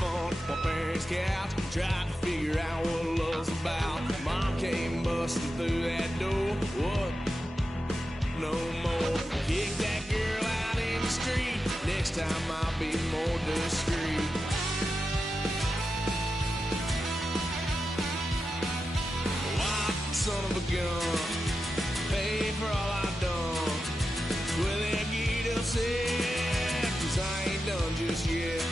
fun on my parents' couch, trying to figure out what love's about. Mom came busting through that door. What? No more. Kick that girl out in the street. Next time I'll be more discreet. Son of a gun, pay for all I've done. Well, that get upset, 'cause I ain't done just yet.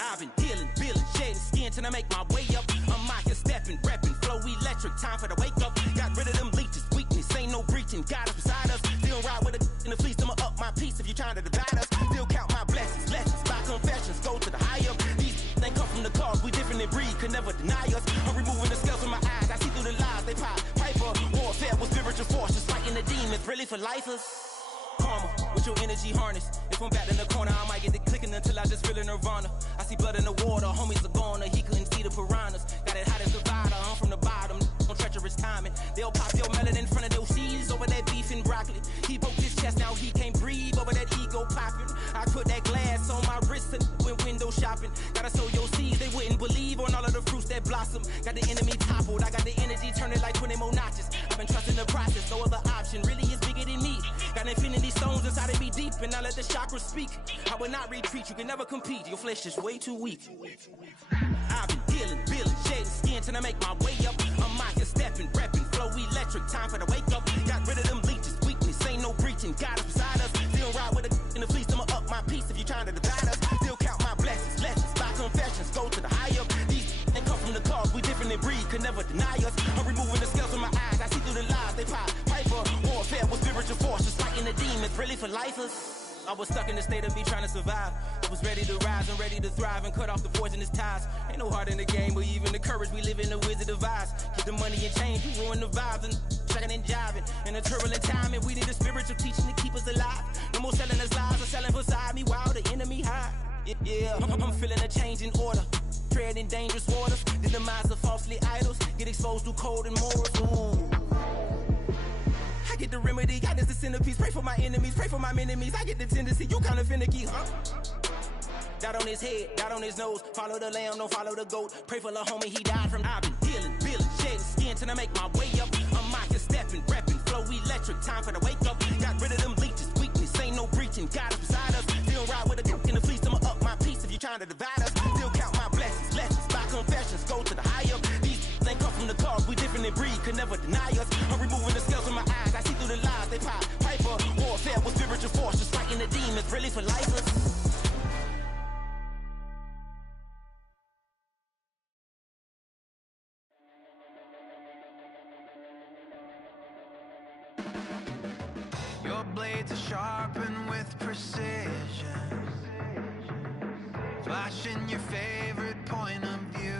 I've been dealing, billing, shedding skin till I make my way up. I'm out here stepping, repping, flow electric, time for the wake up. Got rid of them leeches, weakness, ain't no breaching, God is beside us. Still ride with a in the fleece, I'ma up my piece if you trying to divide us. Still count my blessings, lessons, by confessions, go to the high up. These they come from the cause, we different in breed, could never deny us. I'm removing the scales from my eyes, I see through the lies, they pop, piper. Warfare with spiritual force, just fighting the demons, really for lifers. Karma, with your energy harness. If I'm back in the corner, I might get it clicking until I just feel a nirvana. I see blood in the water, homies are gone, he couldn't see the piranhas. Got it hot as divider, I'm from the bottom, on treacherous timing. They'll pop your melon in front of those seeds over that beef and broccoli. He broke his chest, now he can't breathe over that ego popping. I put that glass on my wrist and went window shopping. Gotta sow your seeds, they wouldn't believe on all of the fruits that blossom. Got the enemy toppled, I got the energy turning like 20 more notches. I've been trusting the process, no other option really is bigger than me. Got infinity stones inside of me deep, and I let the chakras speak. I will not retreat, you can never compete, your flesh is way too weak. I've been dealing, billing, shedding skin till I make my way up. I'm out here stepping, repping, flow electric, time for the wake up. Got rid of them leeches, weakness, ain't no breaching, God is beside us. Still ride with a in the fleece, I'ma up my piece if you trying to divide us. Still count my blessings, lessons, by confessions, go to the high up. These they come from the cause, we different in breed, could never deny us. I'm removing the scales from my eyes, I see through the lies, they pop, piper. Warfare with spiritual force, just fighting the demons, really for lifers. I was stuck in the state of me trying to survive. I was ready to rise and ready to thrive and cut off the poisonous ties. Ain't no heart in the game, but even the courage we live in the wizard of Oz. Get the money and change, we ruin the vibes and checking and jiving. In a turbulent time, and we need a spiritual teaching to keep us alive. No more selling us lies or selling beside me while the enemy hide. Yeah, I'm feeling a change in order. Treading dangerous waters, the demise of falsely idols. Get exposed through cold and morals. Ooh. I get the remedy, God is the centerpiece. Pray for my enemies, pray for my enemies. I get the tendency, you kinda finicky, huh? Dot on his head, dot on his nose. Follow the lamb, don't follow the goat. Pray for the homie, he died from. I've been healing, billing, shedding skin till I make my way up. I'm out here stepping, repping, flow electric, time for the wake up. Got rid of them leeches, weakness, ain't no breaching, God is beside us. Still ride with a in the fleece, I'ma up my piece if you trying to divide us. Still count my blessings, lessons, by confessions, go to the high up. These ain't come from the cause, we different in breed, could never deny us. I'm removing the scales from my eyes, I see through the lies, they pop, piper. Warfare with spiritual force, just fighting the demons, really for lifers. Your blades are sharpened with precision, flashing your favorite point of view.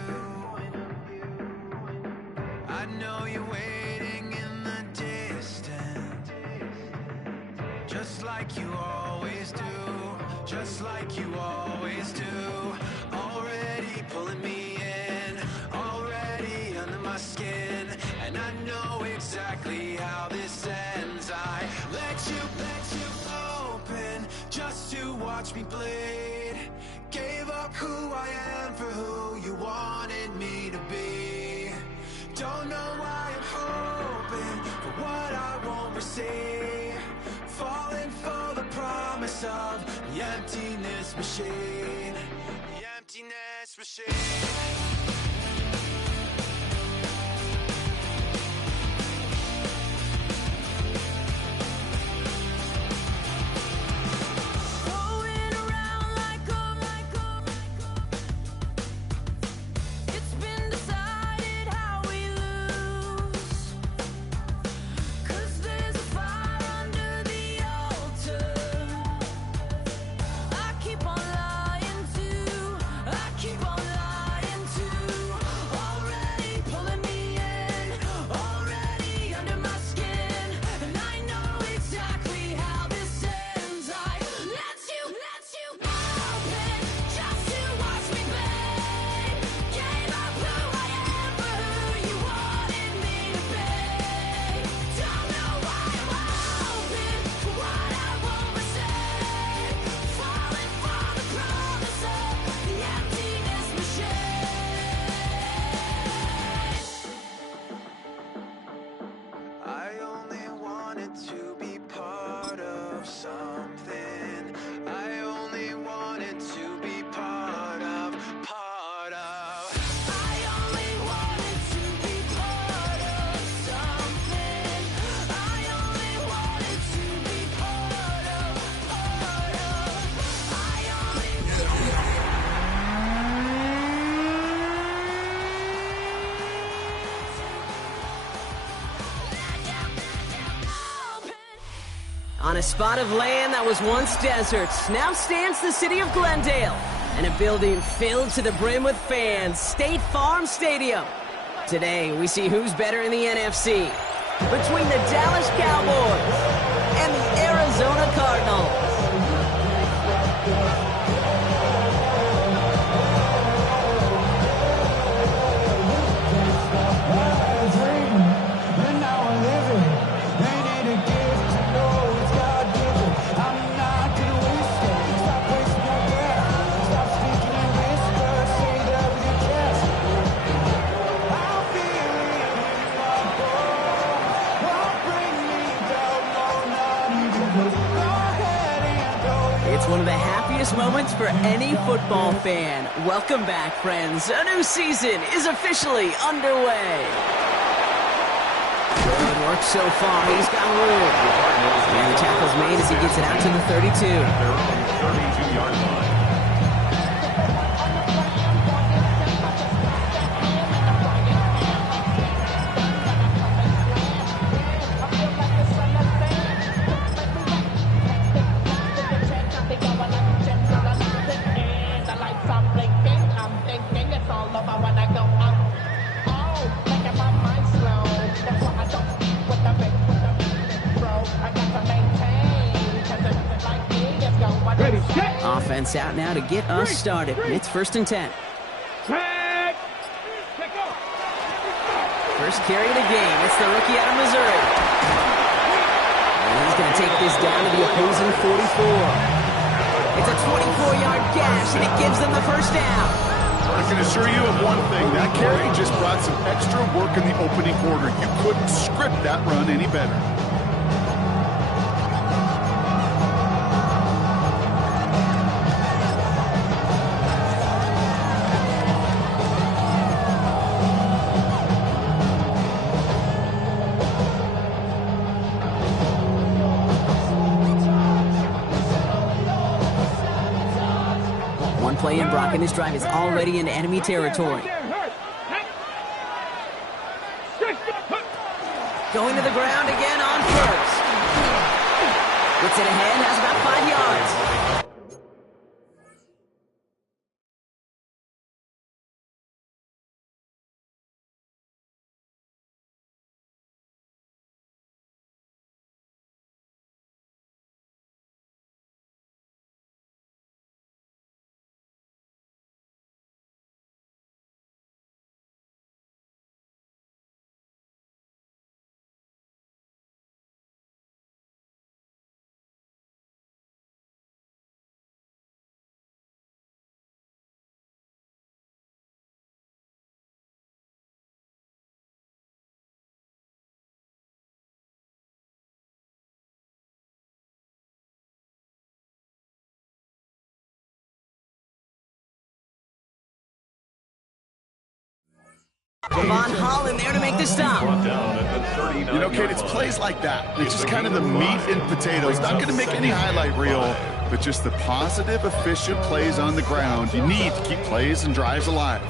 I know you're waiting in the distance, just like you always do, just like you always do. Already pulling me in, already under my skin, and I know exactly how this ends. I let you open just to watch me bleed. Gave up who I am for who you wanted me to be. Don't know why I'm hoping for what I won't receive. Falling for the promise of the emptiness machine. The emptiness machine. On a spot of land that was once desert, now stands the city of Glendale, and a building filled to the brim with fans, State Farm Stadium. Today, we see who's better in the NFC, between the Dallas Cowboys and the Arizona Cardinals. It's one of the happiest moments for any football fan. Welcome back, friends. A new season is officially underway. Good work so far. He's got room. And the tackle's made as he gets it out to the 32. 32-yard line. Offense out now to get us started. It's 1st and 10. First carry of the game. It's the rookie out of Missouri. And he's going to take this down to the opposing 44. It's a 24-yard gash, and it gives them the first down. I can assure you of one thing. That carry just brought some extra work in the opening quarter. You couldn't script that run any better. Play in Brock, and this drive is already into enemy territory. Going to the ground again on first. Gets it ahead, has about 5 yards. Von Holland there to make the stop. You know, Kate, it's plays like that. It's just kind of the meat and potatoes. Not going to make any highlight reel, but just the positive, efficient plays on the ground. You need to keep plays and drives alive.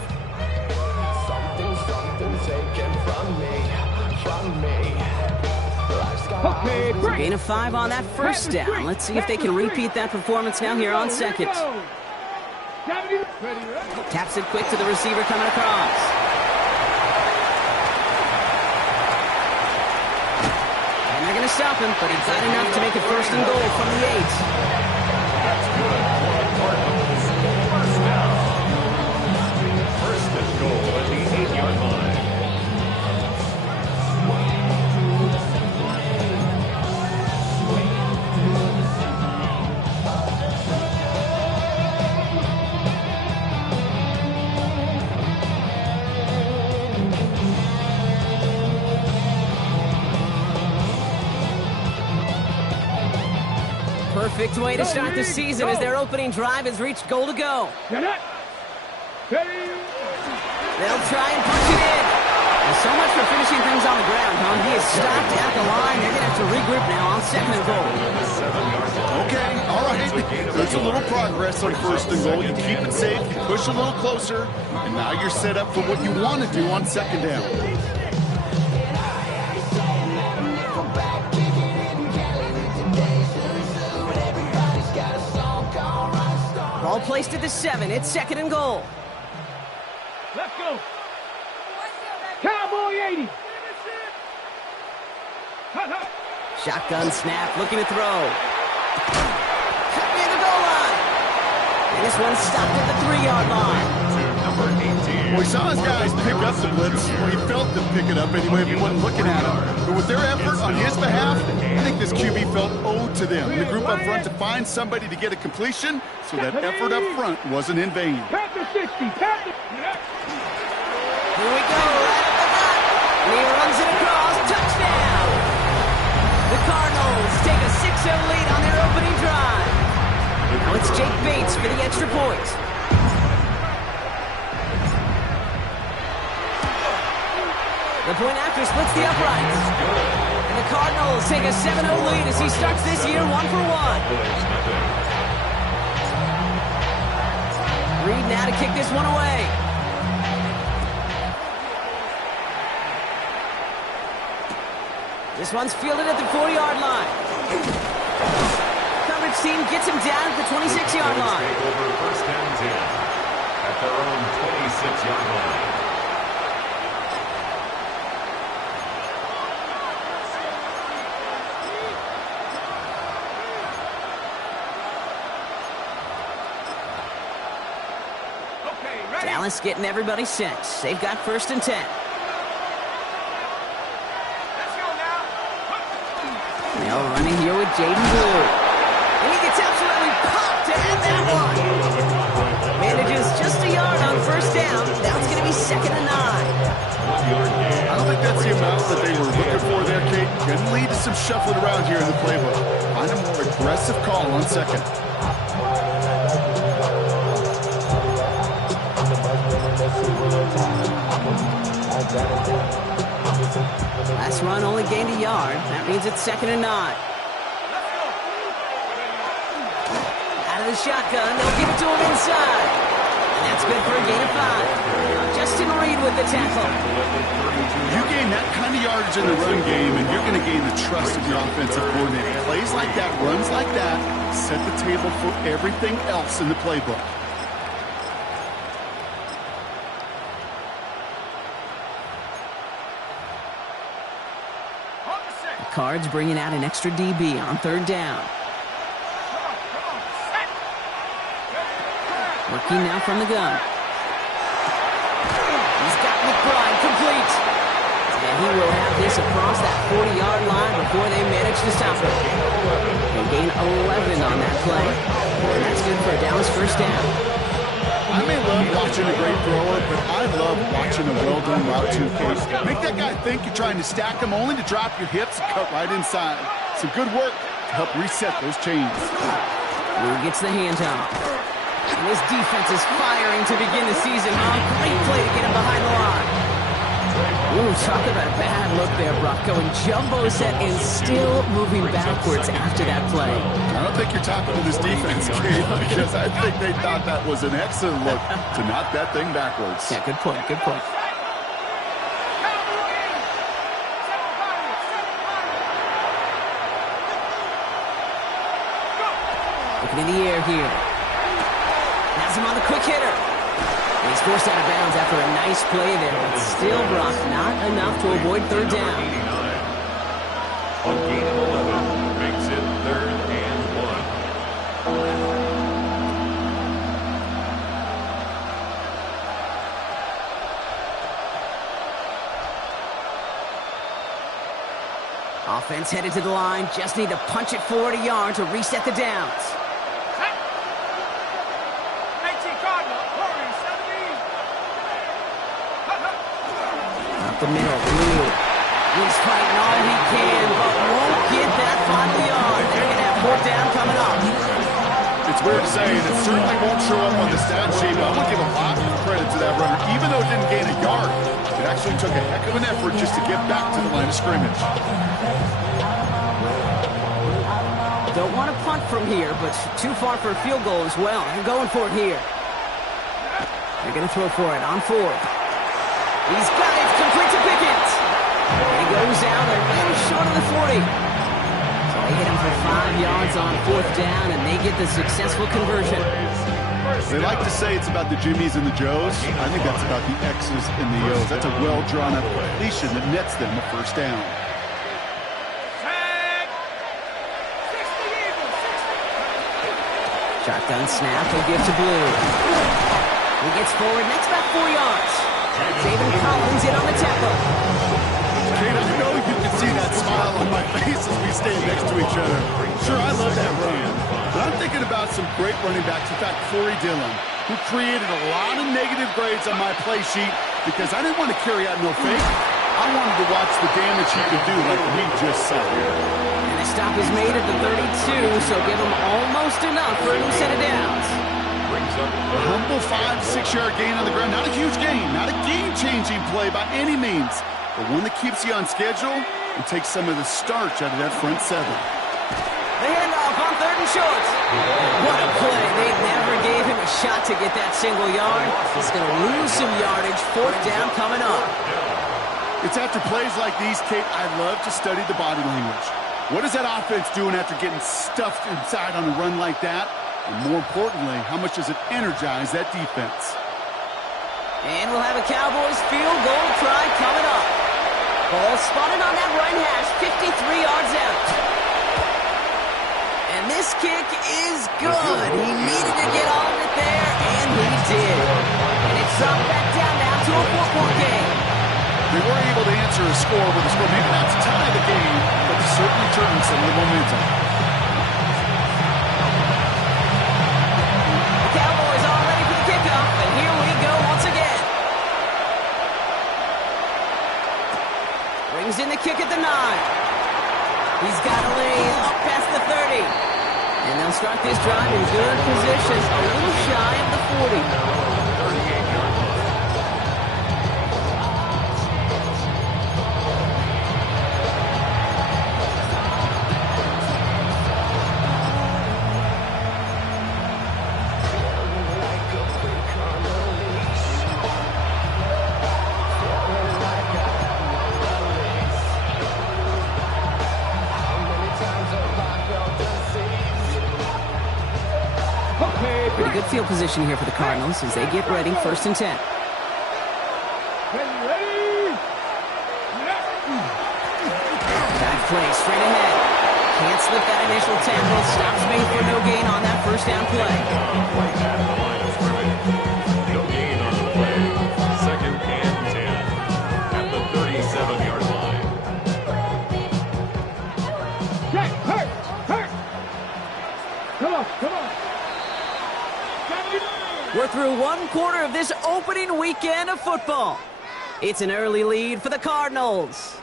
So gain of 5 on that first down. Let's see if they can repeat that performance now here on second. Taps it quick to the receiver coming across. And they're going to stop him, but he got enough to make it 1st and goal from the 8. That's good. First down. 1st and goal at the 8-yard line. Perfect way to start the season as their opening drive has reached goal to go. They'll try and punch it in. And so much for finishing things on the ground, huh? He is stopped at the line. They're going to have to regroup now on 2nd and goal. Okay, all right. There's a little progress on 1st and goal. You keep it safe, you push a little closer, and now you're set up for what you want to do on 2nd down. placed at the 7. It's 2nd and goal. Let's go. Cowboy 80. Shotgun snap, looking to throw. Cut near the goal line. And this one stopped at the 3-yard line. Number 18. Well, we saw his guys pick up the blitz. Well, he felt them pick it up anyway if he wasn't looking at him. But with their effort on his behalf, I think this QB felt owed to them. The group up front to find somebody to get a completion, so that effort up front wasn't in vain. Panther 60. Panther. Here we go, right up the gut. And he runs it across. Touchdown! The Cardinals take a 6-0 lead on their opening drive. Now it's Jake Bates for the extra point. The point after splits the uprights. And the Cardinals take a 7-0 lead as he starts this year 1 for 1. Reed now to kick this one away. This one's fielded at the 4-yard line. Coverage team gets him down at the 26-yard line. Take over first and 10 at their own 26-yard line. Dallas getting everybody set. They've got first and 10. Now running here with Jaden Blue. And he gets absolutely popped to end that one. Manages just a yard on first down. Now it's going to be 2nd and 9. I don't think that's the amount that they were looking for there, Kate. Can lead to some shuffling around here in the playbook. Find a more aggressive call on 2nd. Last run only gained a yard. That means it's 2nd and 9. Out of the shotgun, they'll give it to him inside. And that's good for a gain of 5. Justin Reed with the tackle. You gain that kind of yardage in the run game, and you're going to gain the trust of your offensive coordinator. Plays like that, runs like that, set the table for everything else in the playbook. Cards bringing out an extra DB on 3rd down. Working now from the gun. He's got McBride complete. And he will have this across that 40-yard line before they manage to stop him. They gain 11 on that play. And that's good for a Dallas first down. I may love watching a great thrower, but I love watching a well-done route too, Case. Make that guy think you're trying to stack him only to drop your hips and cut right inside. Some good work to help reset those chains. Blue gets the handoff. And this defense is firing to begin the season, huh? Great play to get him behind the line. Ooh, talk about a bad look there, Brock. Going jumbo set and still moving backwards after that play. I don't think you're talking to this defense, Kate, because I think they thought that was an excellent look to knock that thing backwards. Yeah, good point, good point. Looking in the air here. Has him on the quick hitter. And he's forced out of bounds after a nice play there, but still, Brock, not enough to avoid 3rd down. On gain of 11, makes it 3rd and 1. Offense headed to the line. Just need to punch it forward a yard to reset the downs. Up the middle, Blue. He's fighting all he can, but won't get that final yard. They're going to have 4th down coming up. It's weird to say, and it certainly won't show up on the stat sheet, but I'm going to give a lot of credit to that runner. Even though it didn't gain a yard, it actually took a heck of an effort just to get back to the line of scrimmage. Don't want to punt from here, but too far for a field goal as well. They're going for it here. They're going to throw for it on 4th. He's got it, complete to Pickens. And he goes out a little short of the 40. So they hit him for 5 yards on 4th down, and they get the successful conversion. They like to say it's about the Jimmies and the Joes. I think that's about the X's and the O's. That's a well-drawn-up completion that nets them a first down. Shotgun snap, he'll give to Blue. He gets forward, next back 4 yards. David Collins in on the tackle. Kate, I know you can see that smile on my face as we stand next to each other. Sure, I love that run. But I'm thinking about some great running backs. In fact, Corey Dillon, who created a lot of negative grades on my play sheet because I didn't want to carry out no fake. I wanted to watch the damage he could do like we just saw here. And the stop is made at the 32, so give him almost enough for a new set of downs. A humble 5-6 yard gain on the ground. Not a huge gain, not a game-changing play by any means, but one that keeps you on schedule and takes some of the starch out of that front seven. The handoff on 3rd and short. What a play. They never gave him a shot to get that single yard. He's going to lose some yardage. 4th down coming up. It's after plays like these, Kate, I love to study the body language. What is that offense doing after getting stuffed inside on a run like that? And more importantly, how much does it energize that defense? And we'll have a Cowboys field goal try coming up. Ball spotted on that right hash, 53 yards out. And this kick is good. He needed to get all of it there, and he did. And it's dropped back down now to a 4-point game. They were able to answer a score with a score maybe not to tie the game, but to certainly turn some of the momentum. The Cowboys all ready for the kickoff, and here we go once again. Brings in the kick at the 9. He's got a lane up past the 30. And they'll start this drive in good position, a little shy of the 40. Pretty good field position here for the Cardinals as they get ready, 1st and 10. Back play, straight ahead. Can't slip that initial tackle. Stops made for no gain on that 1st down play. No gain on the play. 2nd and 10 at the 37-yard line. Jack, hurt! Come on! We're through 1/4 of this opening weekend of football. It's an early lead for the Cardinals.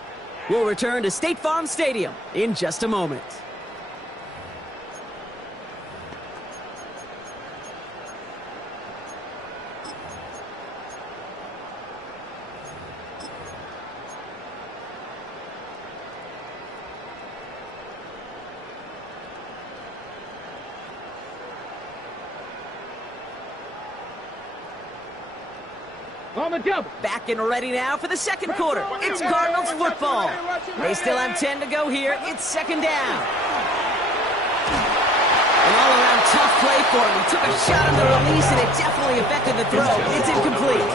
We'll return to State Farm Stadium in just a moment. On the double. Back and ready now for the 2nd quarter. It's Cardinals football. They still have 10 to go here. It's 2nd down. An all-around tough play for him. He took a shot on the release, and it definitely affected the throw. It's incomplete.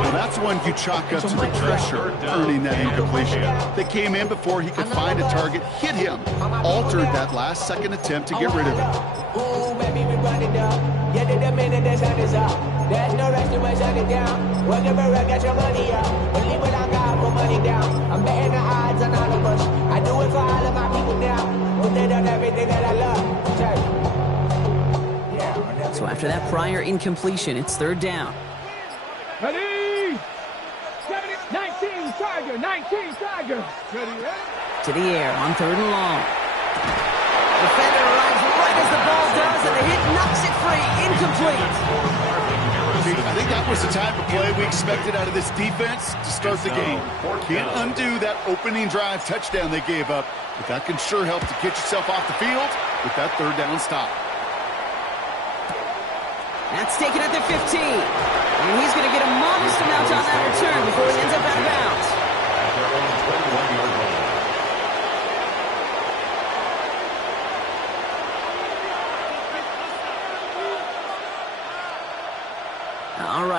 Well, that's one you chalk up to the pressure earning that incompletion. They came in before he could find a target, hit him, altered that last-second attempt to get rid of it. Ooh, baby, we run it up. Get to the minute, the sun is up. There's no rest to shut it down. Whatever, I got your money up. Believe what I got, put money down. I'm betting the odds on all of us. I do it for all of my people now. Put it on everything that I love. So after that prior incompletion, it's 3rd down. Ready? 19 Tiger. Ready? To the air on 3rd and long. Defender arrives right as the ball does, and the hit knocks it free. Incomplete. I think that was the type of play we expected out of this defense to start the game. Can't undo that opening drive touchdown they gave up, but that can sure help to get yourself off the field with that 3rd down stop. That's taken at the 15. And he's going to get a modest amount on that return before he ends up out of bounds.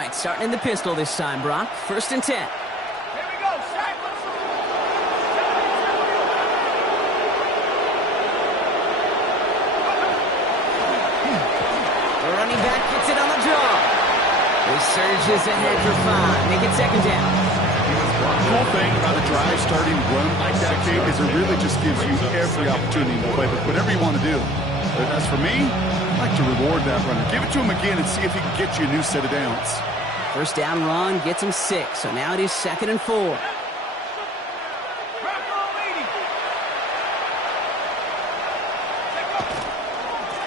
right, starting in the pistol this time, Brock. 1st and 10. Here we go, set. The running back gets it on the draw. He surges ahead for 5. Make it 2nd down. The cool thing about a drive starting run like that, Kate, is it really just gives you every opportunity to play with whatever you want to do. But as for me, I like to reward that runner. Give it to him again and see if he can get you a new set of downs. 1st down run gets him 6, so now it is 2nd and 4.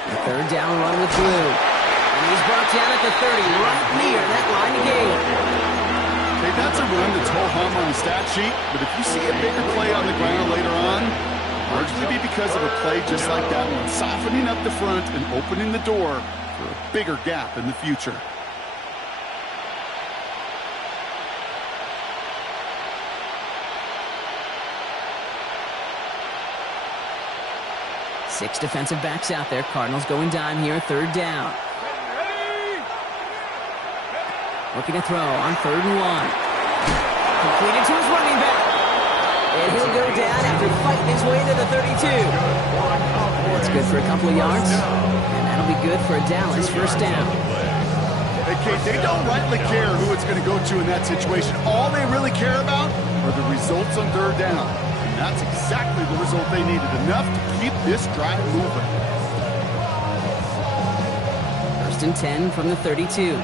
The 3rd down run with Blue. And he's brought down at the 30, right near that line to gain. Okay, that's a run that's ho-hum on the stat sheet, but if you see a bigger play on the ground later on, largely be because of a play just like that one, softening up the front and opening the door for a bigger gap in the future. Six defensive backs out there. Cardinals going dime here, 3rd down. Looking to throw on 3rd and 1. Completed to his running back. And he'll go down after fighting his way to the 32. That's good for a couple of yards. And that'll be good for a Dallas 1st down. Hey, Kate, they don't rightly care who it's going to go to in that situation. All they really care about are the results on 3rd down. And that's exactly the result they needed. Enough to keep this drive moving. 1st and 10 from the 32.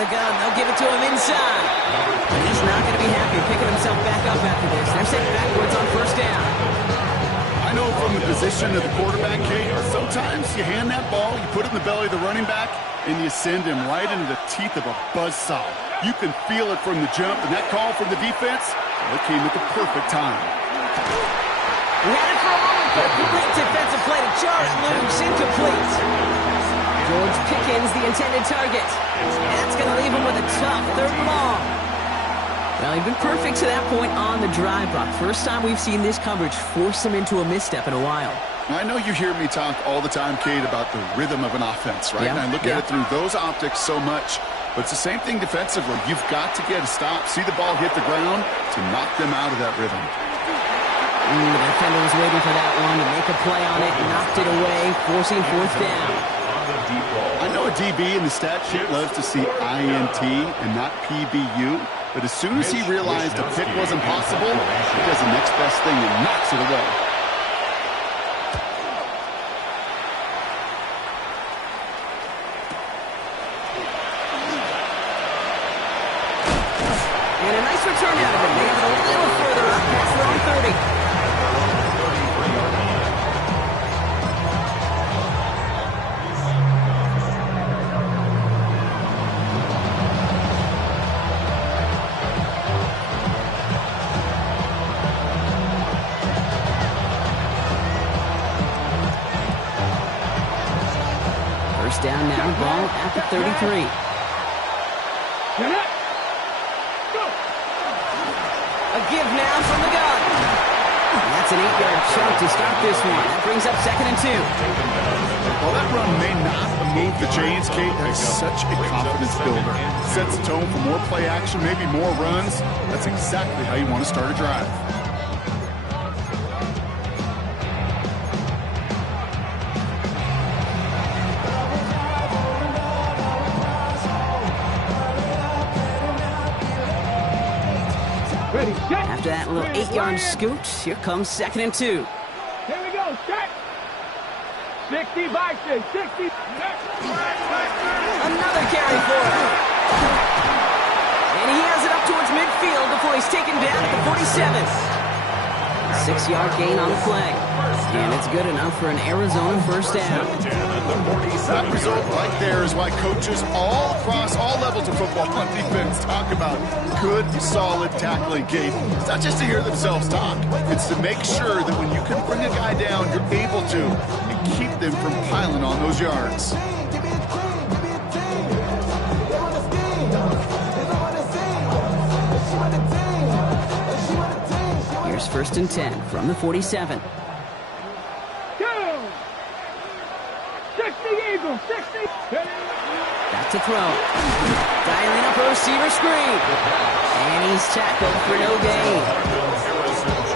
The gun, they'll give it to him inside. But he's not going to be happy picking himself back up after this. They're sent backwards on 1st down. I know from the position of the quarterback, Kate, sometimes you hand that ball, you put it in the belly of the running back, and you send him right into the teeth of a buzzsaw. You can feel it from the jump, and that call from the defense, well, it came at the perfect time. He had it for a moment, but a great defensive play to jar it loose, incomplete. George Pickens, the intended target. And that's going to leave him with a tough 3rd and long. Well, he'd been perfect to that point on the drive, Brock. First time we've seen this coverage force him into a misstep in a while. I know you hear me talk all the time, Kate, about the rhythm of an offense, right? Yeah. And I look at it through those optics so much. But it's the same thing defensively. You've got to get a stop, see the ball hit the ground to knock them out of that rhythm. The defender was waiting for that one to make a play on it, knocked it away, forcing 4th down. I know a DB in the stat sheet loves to see INT and not PBU, but as soon as he realized a pick wasn't possible, he does the next best thing and knocks it away. And a nice return out of it. They have it a little further up past their own 30. Down now, ball at the 33. Get it. Go. A give now from the gun. And that's an 8-yard chunk to start this one. That brings up 2nd and 2. While that run may not move the chains, Kate, that's such a confidence builder. Sets the tone for more play action, maybe more runs. That's exactly how you want to start a drive. Ready, set. After that little 8-yard scoot, here comes 2nd and 2. Here we go, set. 60 by 60. Another carry for him. And he has it up towards midfield before he's taken down at the 47. 6-yard gain on the play. And it's good enough for an Arizona 1st down. That result right there is why coaches all across all levels of football on defense talk about good, solid tackling, Kate. It's not just to hear themselves talk. It's to make sure that when you can bring a guy down, you're able to and keep them from piling on those yards. Here's 1st and 10 from the 47. Eagle, 60. Back to throw. Dialing up a receiver screen. And he's tackled for no gain.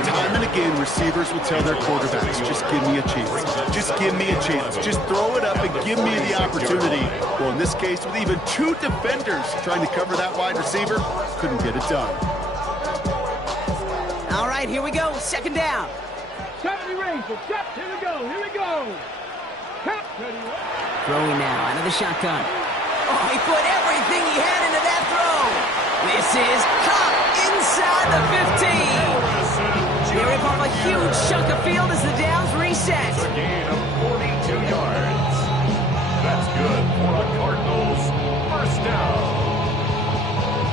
Time and again, receivers will tell their quarterbacks, just give me a chance. Just give me a chance. Just throw it up and give me the opportunity. Well, in this case, with even 2 defenders trying to cover that wide receiver, couldn't get it done. All right, here we go. Second down. 70 range. Here we go. Here we go. Count. Throwing now out of the shotgun. Oh, he put everything he had into that throw. This is caught inside the 15. They rip off a huge chunk of field as the downs reset. A gain of 42 yards. That's good for the Cardinals. First down.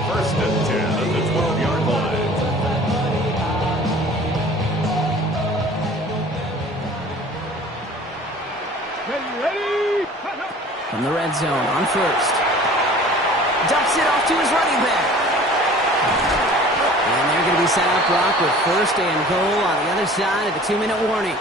First and 10 at the 12-yard line. Ready. From the red zone on first. Dumps it off to his running back. And they're going to be set up, Brock, with first and goal on the other side of the 2-minute warning.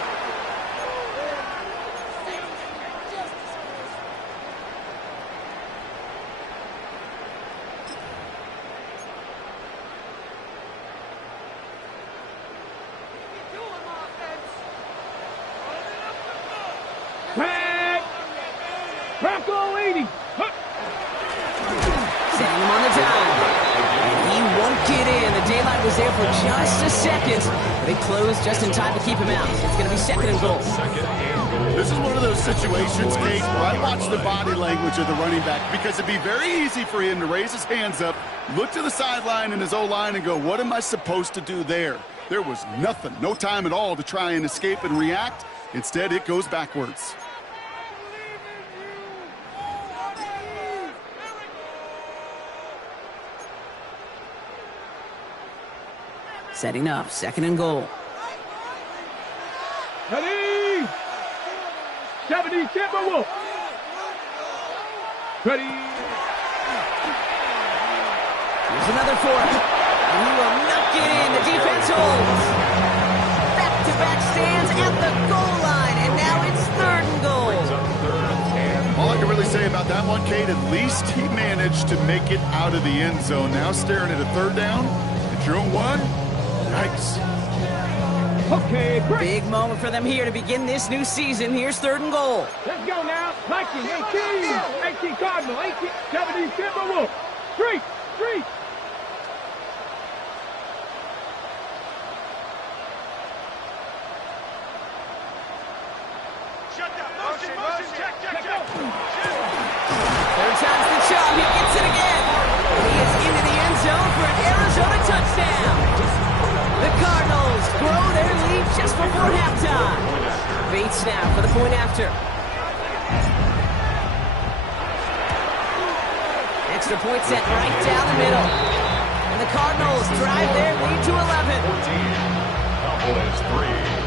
Tag. Bronco 80. Setting him on the dive. And he won't get in. The daylight was there for just a second. But they closed just in time to keep him out. It's going to be second and goal. This is one of those situations, Kate, where I watch the body language of the running back because it'd be very easy for him to raise his hands up, look to the sideline in his O-line and go, what am I supposed to do there? There was nothing, no time at all to try and escape and react. Instead, it goes backwards. Setting up, second and goal. Ready. 70 Timberwolf. Ready. Here's another fourth. And he will not get in. The defense holds. Back-to-back stands at the goal line. And now it's third and goal. All I can really say about that one, Kate, at least he managed to make it out of the end zone. Now staring at a third down. At your own one. Nice. Okay, great. Big moment for them here to begin this new season. Here's third and goal. Let's go now. Viking, 18 Cardinal, 18, 70 Timberwolf. Street. Shut down. Motion. Check. Third time's the charm. He gets it again. He is into the end zone for an Arizona touchdown. The Cardinals grow their lead just before halftime. Bates now for the point after. Extra point set right down the middle. And the Cardinals drive their lead to 11. 14. Cowboys 3.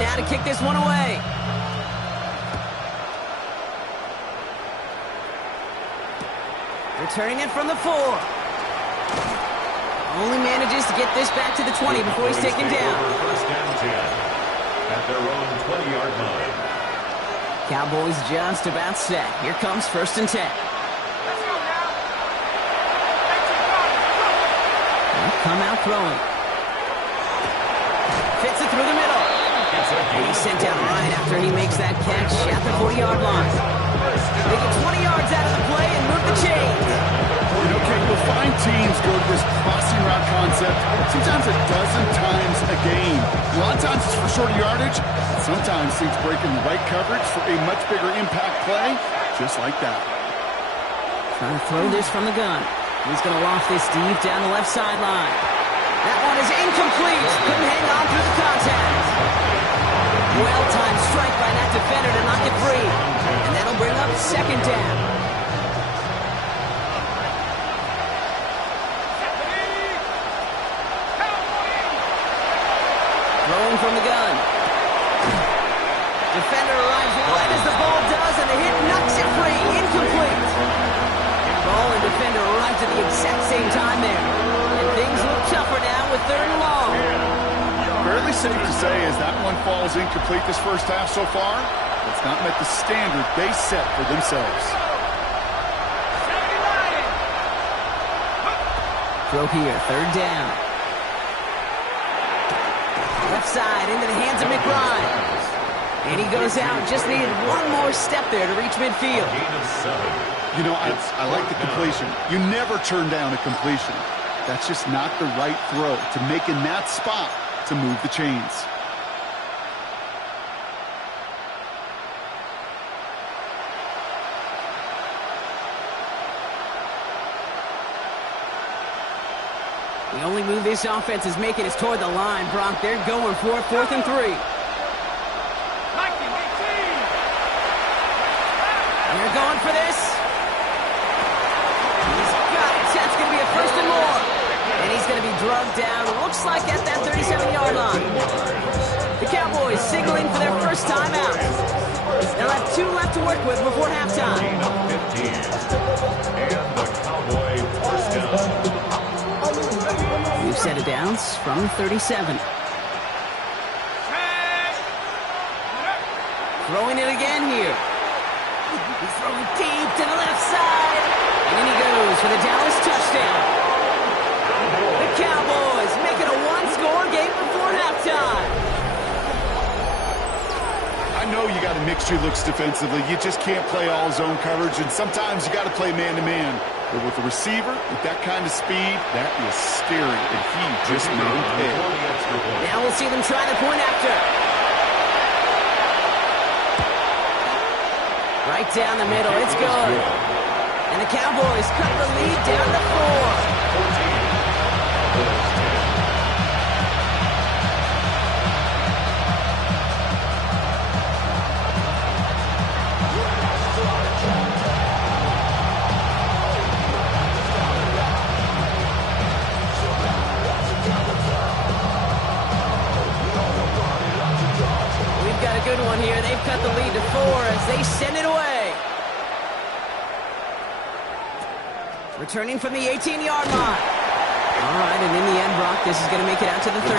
Now to kick this one away. Returning it from the 4. Only manages to get this back to the 20 before he's taken down. First and 10 at their own 20-yard line. Cowboys just about set. Here comes first and 10. They'll come out throwing. Fits it through the middle. And he's sent down right after he makes that catch at the 40-yard line. They get 20 yards out of the play and move the chains. You know, Kate, you'll find teams go to this crossing route concept sometimes a dozen times a game. A lot of times it's for shorter yardage. Sometimes teams break in the right coverage for a much bigger impact play, just like that. Trying to throw this from the gun. He's going to loft this deep down the left sideline. That one is incomplete. Couldn't hang on through the contact. Well-timed strike by that defender to knock it free. And that'll bring up second down. Throwing from the gun. Defender safe to say as that one falls incomplete this first half so far, it's not met the standard they set for themselves. Throw here, third down. Left side into the hands of McBride. And he goes out, just needed one more step there to reach midfield. You know, I like the completion. You never turn down a completion. That's just not the right throw to make in that spot to move the chains. The only move this offense is making is toward the line, Brock. They're going for it, 4th and 3. They're going for this. He's got it. That's going to be a 1st and more. And he's going to be drugged down, looks like at that 37-yard line. The Cowboys signaling for their first time out. They'll have 2 left to work with before halftime. And the Cowboy first down. New set of downs from 37. Throwing it again here. He's throwing deep to the left side. And in he goes for the Dallas touchdown. The Cowboys make it a one-score game before halftime. I know you got to mix your looks defensively. You just can't play all zone coverage, and sometimes you got to play man-to-man. But with a receiver, with that kind of speed, that is scary, and he just made him pay. Now we'll see them try the point after. Right down the middle, it's good. And the Cowboys cut the lead down to 4. Good one here. They've cut the lead to 4 as they send it away. Returning from the 18-yard line. All right, and in the end, Brock, this is going to make it out to the 30.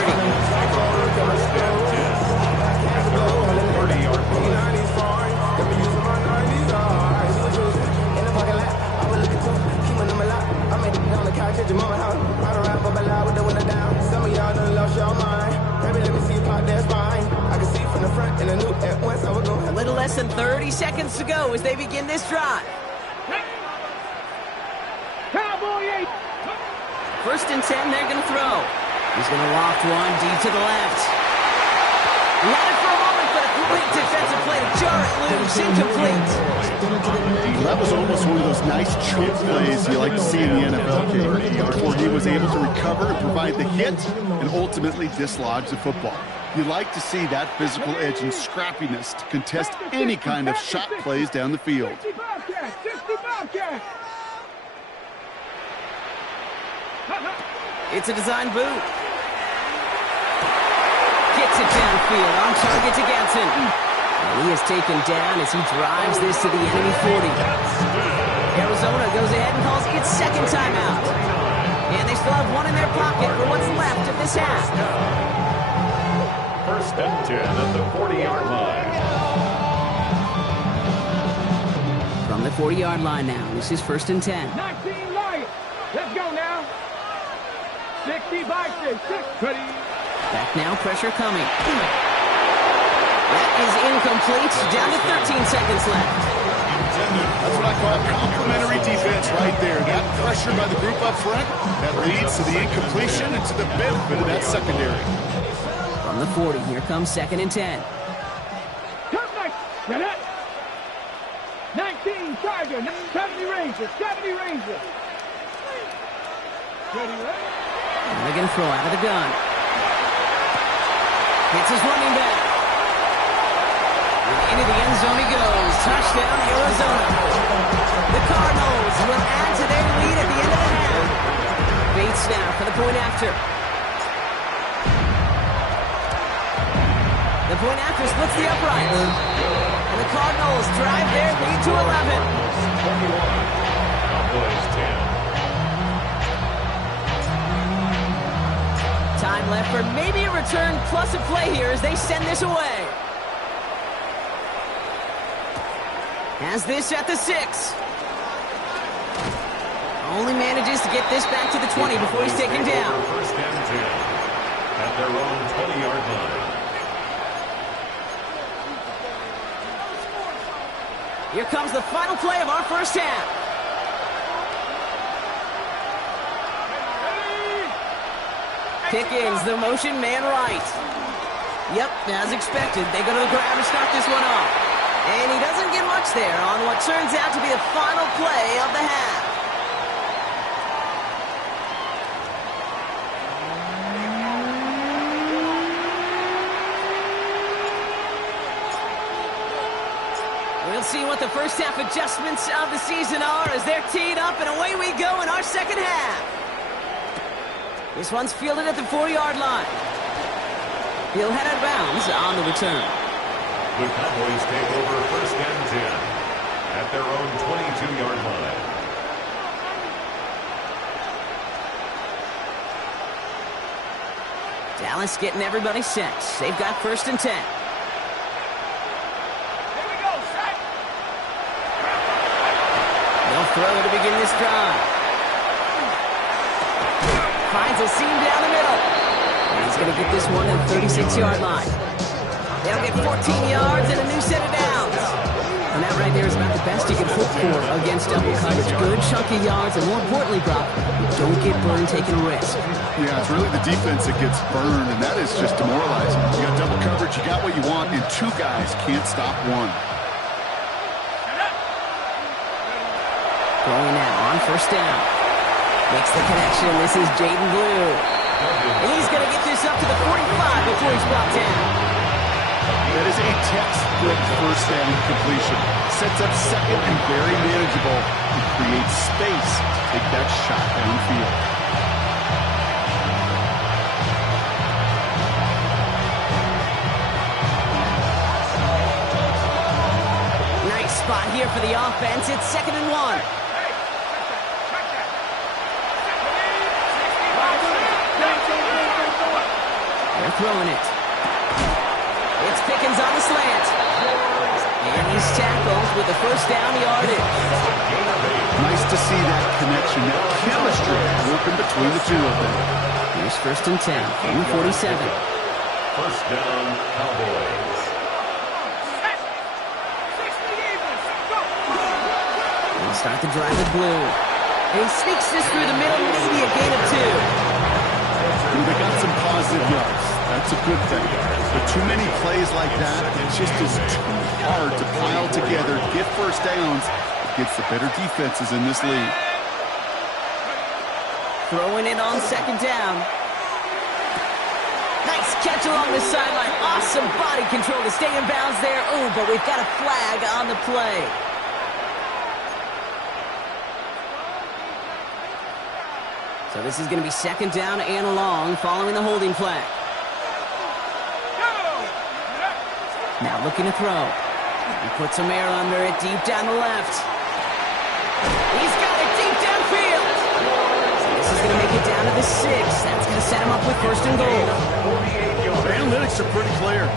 A little less than 30 seconds to go as they begin this drive. Cowboy 8. 1st and 10, they're going to throw. He's going to loft one deep to the left. He had it for a moment, but a complete defensive play to jar it loose, incomplete. Well, that was almost one of those nice choke plays you like to see in the NFL game, where he was able to recover and provide the hit and ultimately dislodge the football. You like to see that physical edge and scrappiness to contest any kind of shot plays down the field. 60 Bobcats. It's a design boot. Gets it downfield, on target to Gatson. And he is taken down as he drives this to the enemy 40. Arizona goes ahead and calls its 2nd timeout. And they still have one in their pocket for what's left of this half. 1st and 10 at the 40-yard line. From the 40-yard line now, this is 1st and 10. 19 Lions. Let's go now. 60 Bobcats. 6. Back now, pressure coming. That is incomplete. Down to 13 seconds left. That's what I call complimentary defense right there. That pressure by the group up front, that leads to the incompletion and to the benefit of that secondary. From the 40, here comes 2nd and 10. Come back. Get it. 19 Charger. 70 Rangers. 70 Rangers. Ready, ready? And they're going to throw out of the gun. Hits his running back. And into the end zone he goes. Touchdown, Arizona. The Cardinals will add to their lead at the end of the half. Bates now for the point after. The point after splits the uprights. And the Cardinals drive their lead to 11. 21, Cowboys 10. Time left for maybe a return plus a play here as they send this away. Has this at the 6. Only manages to get this back to the 20 before he's taken down. First and 10 at their own 20-yard line. Here comes the final play of our first half. Pickens, the motion man right. Yep, as expected, they go to the ground to start this one off. And he doesn't get much there on what turns out to be the final play of the half. We'll see what the first half adjustments of the season are as they're teed up, and away we go in our second half. This one's fielded at the 4-yard line. He'll head out of bounds on the return. The Cowboys take over first and 10 at their own 22-yard line. Dallas getting everybody set. They've got first and 10. They'll throw to begin this drive. Finds a seam down the middle. And he's going to get this one at the 36-yard line. They'll get 14 yards and a new set of downs. And that right there is about the best you can hope for against double coverage. Good chunky yards, and more importantly, Brock, you don't get burned taking a risk. Yeah, it's really the defense that gets burned, and that is just demoralizing. You got double coverage, you got what you want, and two guys can't stop one. Throwing now on first down. Makes the connection. This is Jaden Blue. And he's going to get this up to the 45 before he's brought down. That is a textbook first down completion. Sets up second and very manageable. It creates space to take that shot downfield. Nice spot here for the offense. It's 2nd and 1. They're throwing it. It's Pickens on the slant. And he's tackled with the first down yardage. Nice to see that connection, that chemistry working between the two of them. Here's first and 10 from the 47. First down, Cowboys. They'll start the drive with Blue. And he sneaks this through the middle, maybe a gain of 2. They got some positive yards. That's a good thing. But too many plays like that, it just is too hard to pile together, get first downs against the better defenses in this league. Throwing it on 2nd down. Nice catch along the sideline. Awesome body control to stay in bounds there. Oh, but we've got a flag on the play. So this is going to be 2nd down and long following the holding flag. Now looking to throw. He puts some air under it deep down the left. He's got it deep downfield. So this is going to make it down to the 6. That's going to set him up with first and goal. The analytics are pretty clear.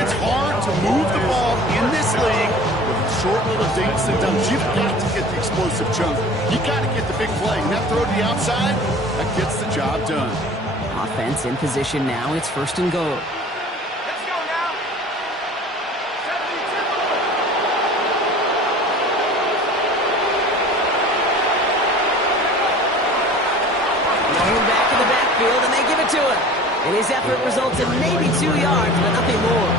It's hard to move the ball in this league with short little dinks and dumps. You've got to get the explosive chunk. You've got to get the big play. And that throw to the outside, that gets the job done. Offense in position now. It's first and goal. And they give it to him. And his effort results in maybe 2 yards, but nothing more.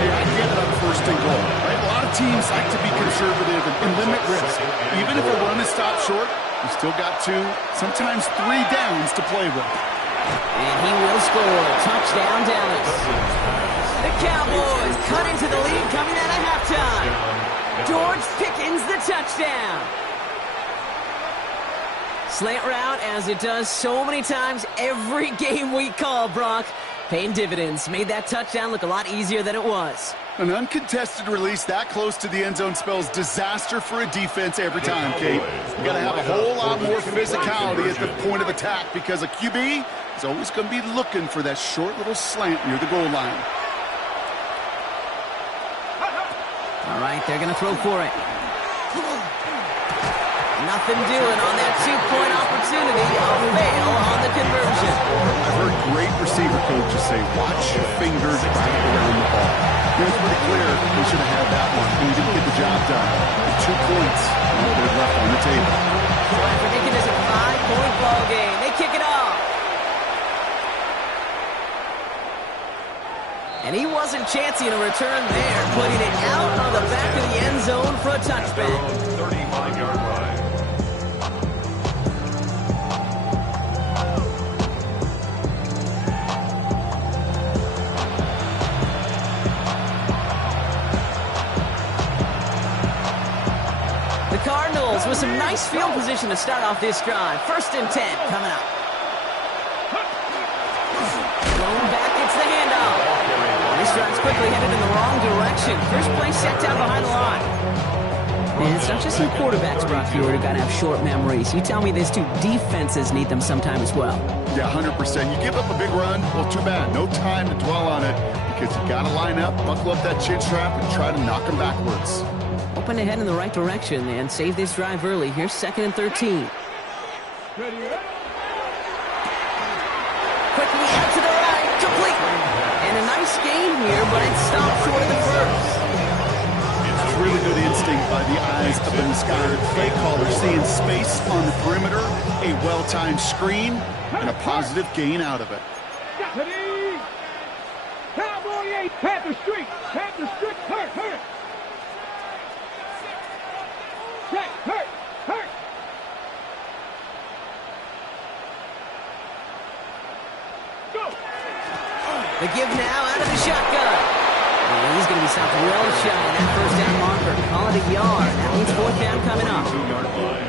Hey, I get it on first and goal. Right? A lot of teams like to be conservative and limit risk. Even if a run is stopped short, you still got 2, sometimes 3 downs to play with. And he will score. Touchdown, Dallas. The Cowboys cut into the lead coming out of halftime. George Pickens, the touchdown. Slant route, as it does so many times every game we call, Brock. Paying dividends. Made that touchdown look a lot easier than it was. An uncontested release that close to the end zone spells disaster for a defense every time, Kate. You got to have a whole lot more physicality at the point of attack because a QB is always going to be looking for that short little slant near the goal line. All right, they're going to throw for it. Nothing doing on that two-point opportunity. A fail on the conversion. I've heard great receiver coaches say, watch your fingers right around the ball. It's pretty clear they should have had that one. He didn't get the job done. The 2 points they're left on the table. So after making this a 5-point ball game, they kick it off. And he wasn't chancing a return there, putting it out on the back of the end zone for a touchback. 35-yard line. The Cardinals with some nice field position to start off this drive. 1st and 10 coming up. Going back, it's the handoff. This drive's quickly headed in the wrong direction. First play set down behind the line. And it's not just the quarterbacks, Brock Feuer, who got to have short memories. You tell me this too, defenses need them sometime as well. Yeah, 100%. You give up a big run, well, too bad. No time to dwell on it because you got to line up, buckle up that chin strap, and try to knock them backwards. Hoping to head in the right direction and save this drive early. Here's 2nd and 13. Ready? Quickly out to the right, complete. And a nice gain here, but it stopped short of the first. It's really good instinct by the eyes up in the sky. The play caller seeing space on the perimeter, a well-timed screen, and a positive gain out of it. Ready? Cowboy 8, Panther Street. Panther Street, hurt. Hurt. Go. The give now out of the shotgun. And he's going to be stopped well shy of that first down marker. Call it a yard. That means 4th down coming up. 2-yard line.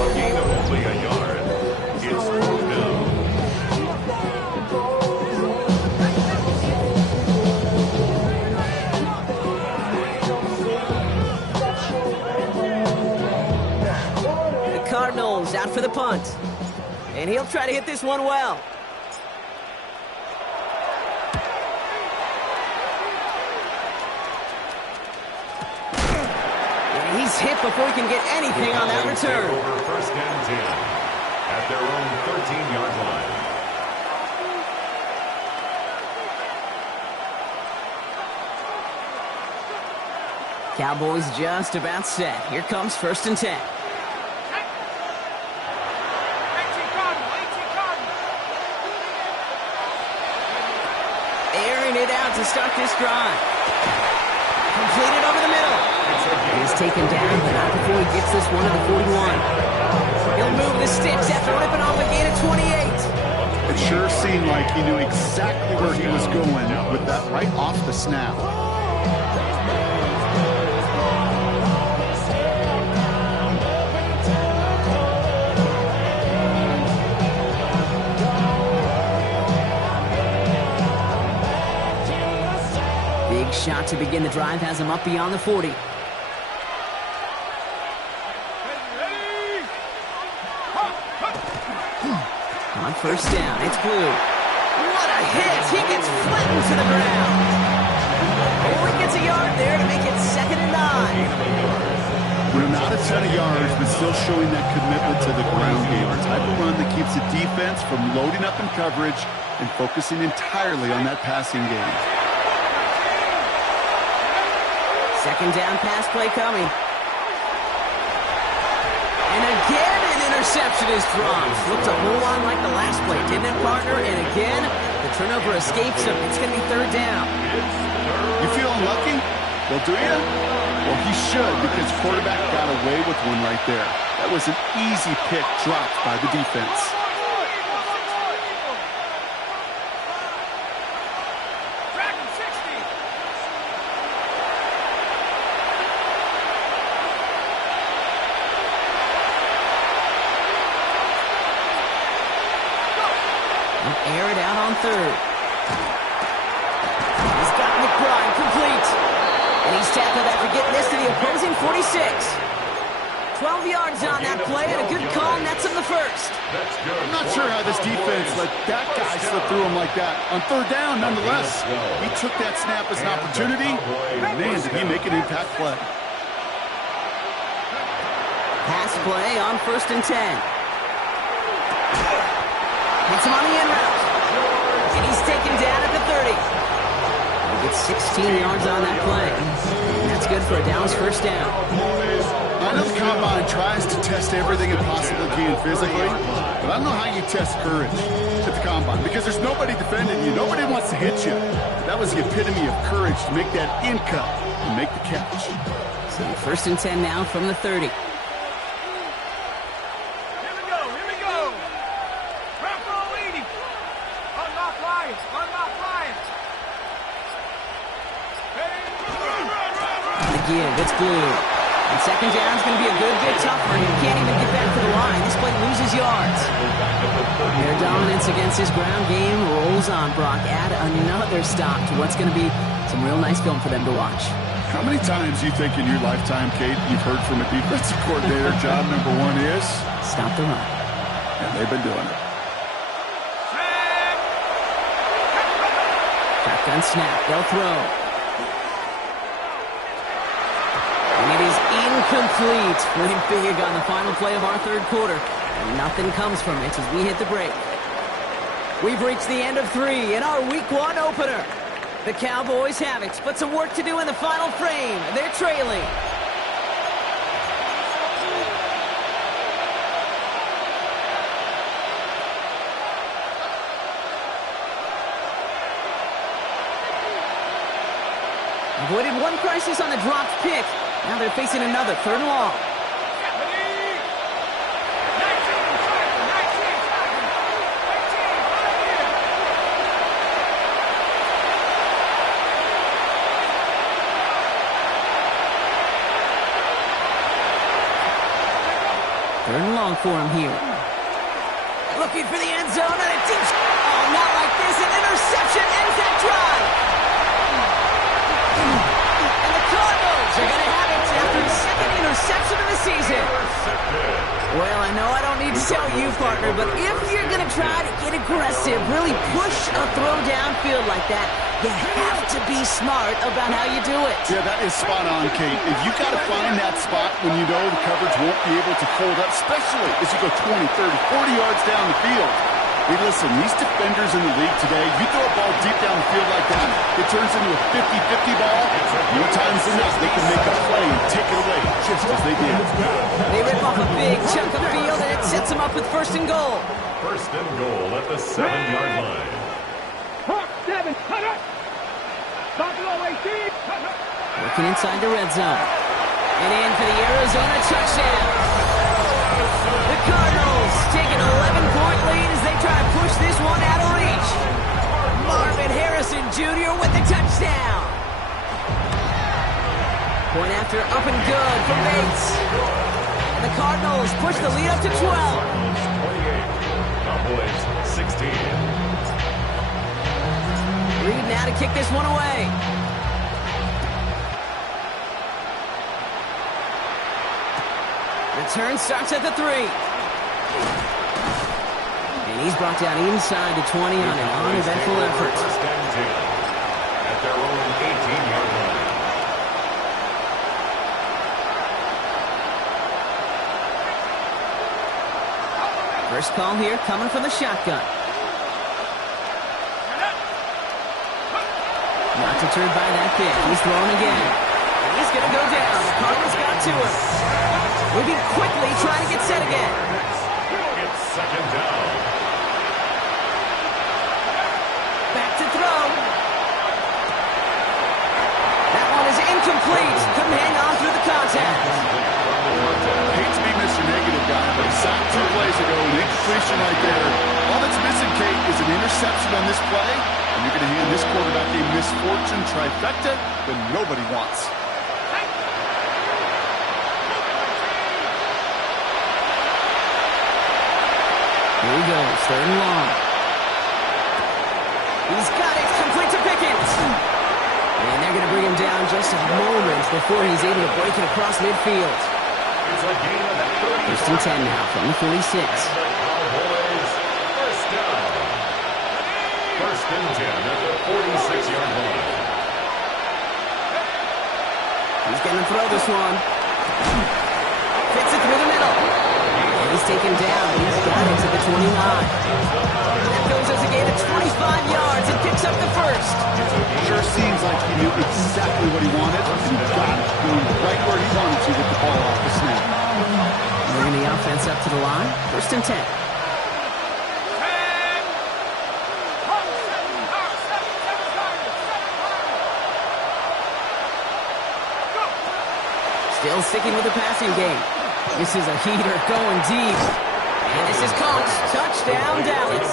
A gain of only a yard. It's 4th down. Cardinals out for the punt. And he'll try to hit this one well. And he's hit before he can get anything on that return. Over 1st and 10 at their own 13-yard line. Cowboys just about set. Here comes 1st and 10. Airing it out to start this drive. Completed over the middle. He's taken down, but not before he gets this one to the 41. He'll move the sticks after ripping off a gain of 28. It sure seemed like he knew exactly where he was going with that right off the snap. Big shot to begin the drive has him up beyond the 40. On 1st down, it's Blue. What a hit! He gets flattened to the ground. Only gets a yard there to make it 2nd and 9. Not a ton of yards, but still showing that commitment to the ground game. A type of run that keeps the defense from loading up in coverage and focusing entirely on that passing game. 2nd down pass play coming. And again, an interception is dropped. Looked a whole lot like the last play, didn't it, partner? And again, the turnover escapes him. It's going to be 3rd down. You feeling lucky? Well, do you? Well, he should, because quarterback got away with one right there. That was an easy pick dropped by the defense. Air it out on 3rd. He's got McBride complete. And he's tackled after getting this to the opposing 46. 12 yards on that play, and a good call nets him the first. I'm not sure how this defense let that guy slip through him like that. On third down, nonetheless, he took that snap as an opportunity, and man, did he make an impact play. Pass play on 1st and 10. Hits him on the end route. And he's taken down at the 30. He gets 16 yards on that play. And that's good for a Downs first down. I know the Combine tries to test everything it possibly can physically, but I don't know how you test courage at the Combine because there's nobody defending you. Nobody wants to hit you. That was the epitome of courage to make that in cut and make the catch. So 1st and 10 now from the 30. Give, it's blue. And second down's going to be a good bit tougher. He can't even get back to the line. This play loses yards. Their dominance against his ground game rolls on, Brock. Add another stop to what's going to be some real nice film for them to watch. How many times do you think in your lifetime, Kate, you've heard from a defensive coordinator, job number one is? Stop the run. And they've been doing it. Shotgun snap. They'll throw. And it is incomplete. Winning big on the final play of our third quarter. And nothing comes from it as we hit the break. We've reached the end of 3 in our Week 1 opener. The Cowboys have it, but some work to do in the final frame. They're trailing. Avoided one crisis on the dropped pick. Now they're facing another 3rd and long. Third and long for him here. Looking for the end zone and a deep... Oh, not like this. An interception ends that drive. And the Cardinals are going to have it after his 2nd interception of the season. Well, I know I don't need to tell you, partner, but if you're going to try to get aggressive, really push a throw downfield like that, you have to be smart about how you do it. Yeah, that is spot on, Kate. If you got to find that spot when you know the coverage won't be able to hold up, especially as you go 20, 30, 40 yards down the field. Hey, listen, these defenders in the league today, you throw a ball deep down the field like that, it turns into a 50-50 ball. More times than not, they can make a play and take it away, just as they did. They rip off a big chunk of the field, and it sets them up with 1st and goal. 1st and goal at the 7-yard line. 7, cut up. Working inside the red zone. And in for the Arizona touchdown. The Cardinals take an 11-point lead as they try to push this one out of reach. Marvin Harrison Jr. with the touchdown. Point after up and good for Bates. And the Cardinals push the lead up to 12. 28. Cowboys 16. Reed now to kick this one away. Return starts at the 3. And he's brought down inside the 20 on an uneventful effort. 1st and 10 at their own 18-yard line. First call here coming from the shotgun. Not deterred by that kick. He's thrown again. And he's going to go down. The Cardinals got to him. Moving quickly, trying to get set again. It's 2nd down. Back to throw. That one is incomplete. Couldn't hang on through the contact. I hate to be Mr. Negative guy, but he sacked 2 plays ago, an incompletion right there. All that's missing, Kate, is an interception on this play, and you're going to hand this quarterback a misfortune trifecta that nobody wants. Here he goes, 3rd and long. He's got it, complete to Pickens. And they're going to bring him down just a moment before he's able to break it across midfield. It's a game of 1st and 10 now from the 46. Cowboys, first down. 1st and 10 at the 46-yard line. He's going to throw this one. Fits it through the middle. And he's taken down. He's got it to the 29. That goes as a gain of 25 yards and picks up the first. Sure seems like he knew exactly what he wanted, and he got it. Going right where he wanted to with the ball off the snap. Bringing the offense up to the line. 1st and 10. Still sticking with the passing game. This is a heater going deep. And this is caught. Touchdown, Dallas.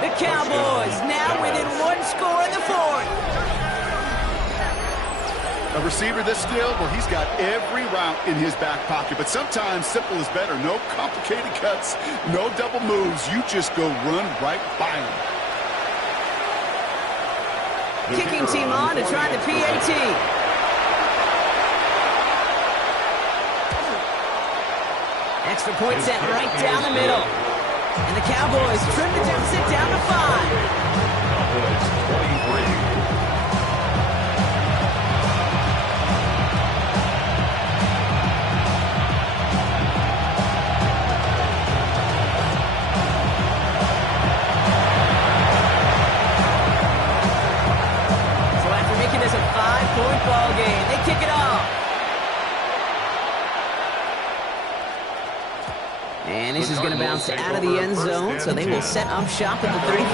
The Cowboys now within 1 score in the 4th. A receiver this skilled, well, he's got every route in his back pocket. But sometimes simple is better. No complicated cuts, no double moves. You just go run right by him. Kicking team on to try the PAT. Extra point set right down the middle. And the Cowboys trim the deficit down to 5. Cowboys 23. So after making this a 5-point ball game, they kick it off. And this is going to bounce out of the end zone, so they will set up shop at the 35.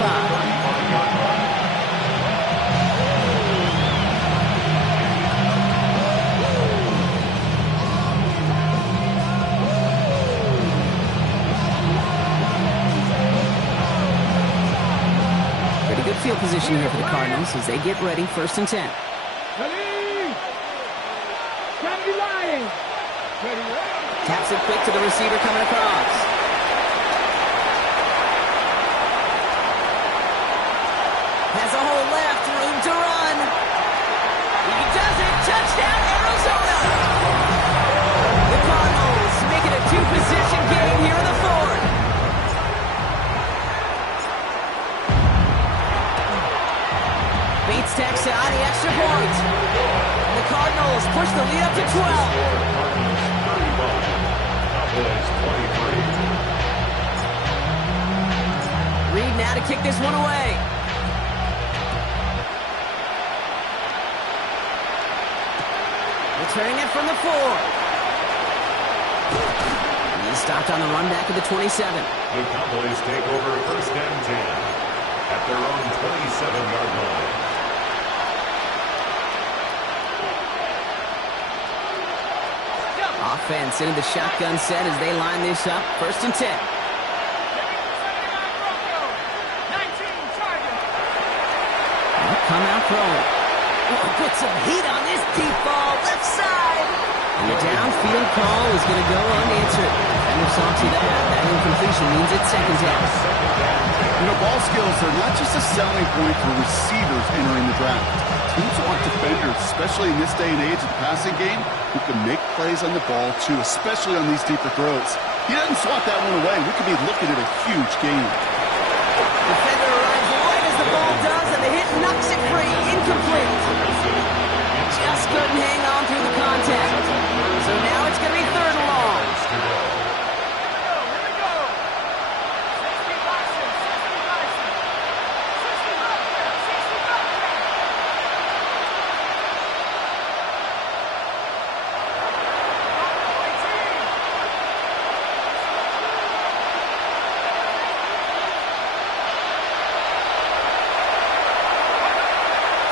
Pretty good field position here for the Cardinals as they get ready, 1st and 10. Taps it quick to the receiver coming across. Has a hole left, room to run. He does it, touchdown Arizona! The Cardinals make it a 2-possession game here in the 4th. Bates tacks out the extra point. And the Cardinals push the lead up to 12. Reed now to kick this one away. Returning it from the 4. He's stopped on the run back of the 27. The Cowboys take over 1st and 10 at their own 27-yard line. Offense into the shotgun set as they line this up. 1st and 10. Come out throwing. Oh, put some heat on this deep ball, left side. And the downfield call is going to go unanswered. Defender saw to that. That incompletion means it's 2nd down. You know, ball skills are not just a selling point for receivers entering the draft. Teams want defenders, especially in this day and age of the passing game, who can make plays on the ball, too, especially on these deeper throws. He doesn't swat that one away. We could be looking at a huge game. Defender arrives right as the ball does, and the hit knocks it free. Incomplete. Just couldn't hang on through the contact. So now it's going to be 3rd and long.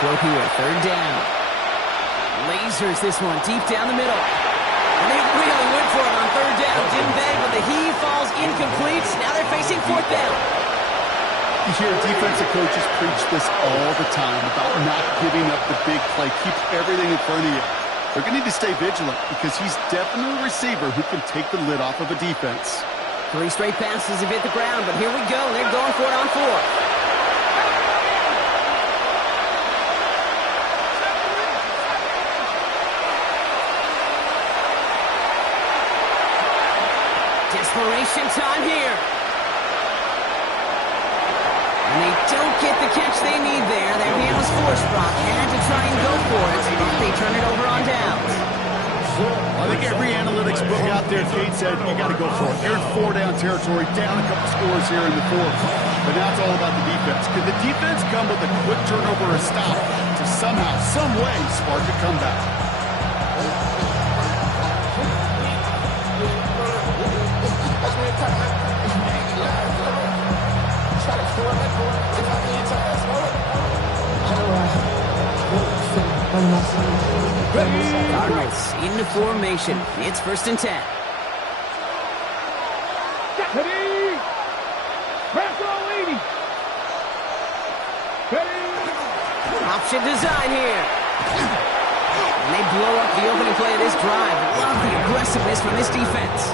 Throw here, 3rd down. Lasers this one deep down the middle. And they really went for it on 3rd down. Didn't they? But the heave falls incomplete. Now they're facing 4th down. You hear defensive coaches preach this all the time about not giving up the big play. Keep everything in front of you. They're going to need to stay vigilant because he's definitely a receiver who can take the lid off of a defense. 3 straight passes have hit the ground, but here we go. They're going for it on 4th. Desperation time here. And they don't get the catch they need there. Their hand was forced, Brock. Had to try and go for it, but they turn it over on downs. I think every analytics book out there, Kate said, you got to go for it. They're in 4-down territory, down a couple scores here in the fourth. But now it's all about the defense. Could the defense come with a quick turnover or stop to somehow, some way, spark a comeback? Cardinals into formation. It's 1st and 10. Ready? Press all 80. Ready? Option design here. And they blow up the opening play of this drive. Love the aggressiveness from this defense.